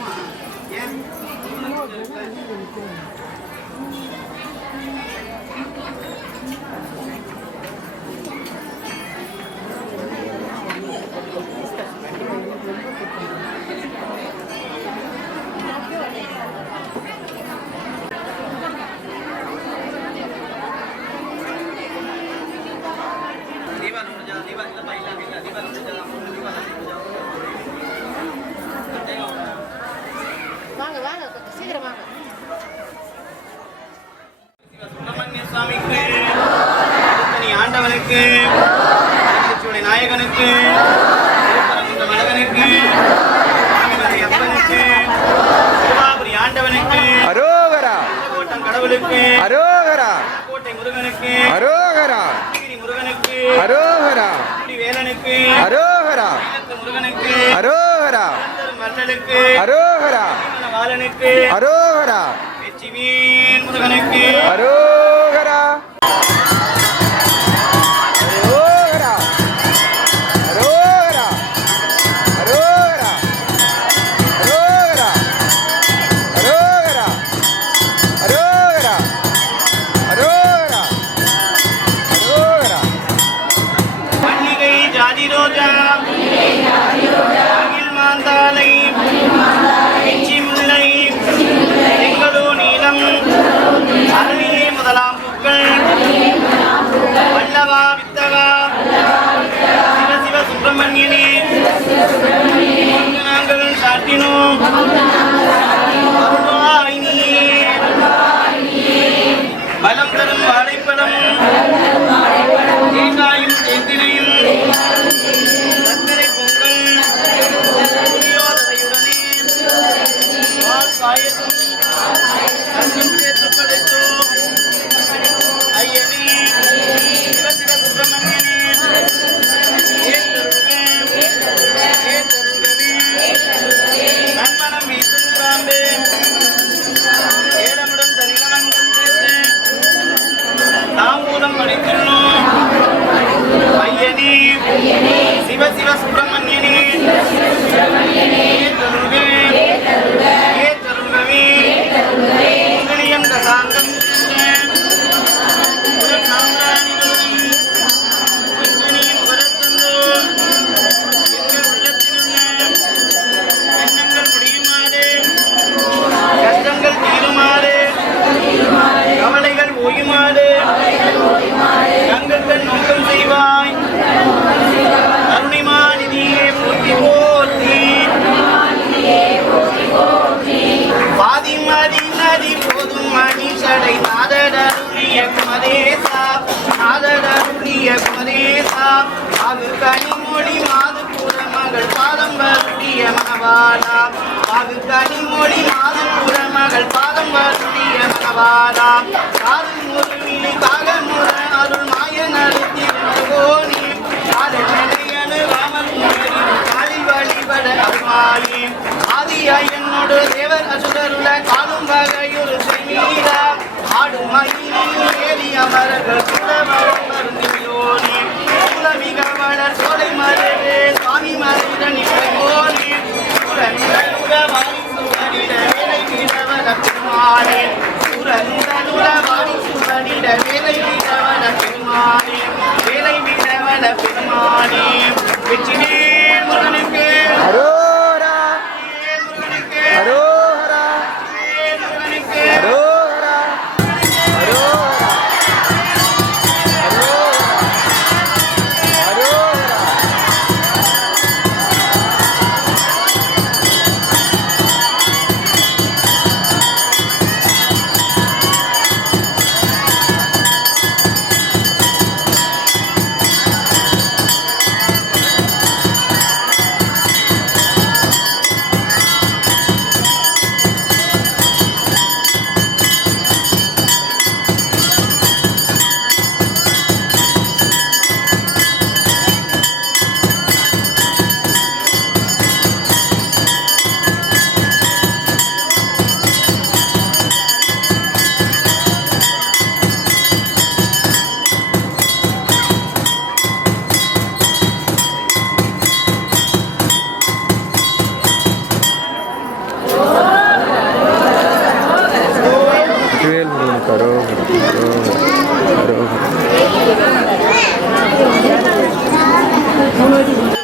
Yeah. சுவாமிக்கு திருத்தணி ஆண்டவனுக்கு நாயகனுக்கு மலகனுக்கு அப்பனுக்கு திருவாபுரி ஆண்டவனுக்கு அரோகரா. கோட்டம் கடவுளுக்கு அரோகரா. கோட்டை முருகனுக்கு அரோகரா. கிரி முருகனுக்கு அரோகரா. வேலனுக்கு அரோகரா. முருகனுக்கு அரோகரா. மல்லனுக்கு அரோகரா. வாலனுக்கு அரோகரா. வெற்றிவேல் முருகனுக்கு. அரோகரா. வல்லவா வித்தகா சிவ சிவ சுப்பிரமணியனே. நாங்கள் சாட்டினோம் கவலைகள் ஓயுமாறு தங்கள் நோக்கம் செய்வாய். கருணிமாநிதியே போற்றி போற்றி. பாதி மதி நதி போதும் மணிஷடை நாதடருளிய குமரேசா நாதடருளிய குமரேசா அது கனிமொழி மாது மகள் பாதம் வருடிய மனவாளா அது கனிமொழி மாது மகள் பாதம் வருடிய மன்னவாரா அருள் முருகி காலமுற அருள் மாய நடத்தி கோணி அருணையனு ராமன் காலில் வழிபட அருமாயி ஆதியா என்னோடு தேவர் அசுரருள காலும் வகையுறு செமீரா ஆடும் மயிலில் ஏறி அமரர்கள் சுடமரம் மருந்தியோனி குலமிக மலர் சோலை மரவே சுவாமி மறைந்த நிலை கோணி குலமிக சுவரிட விளை விடவன குமாரே 음, 여러분.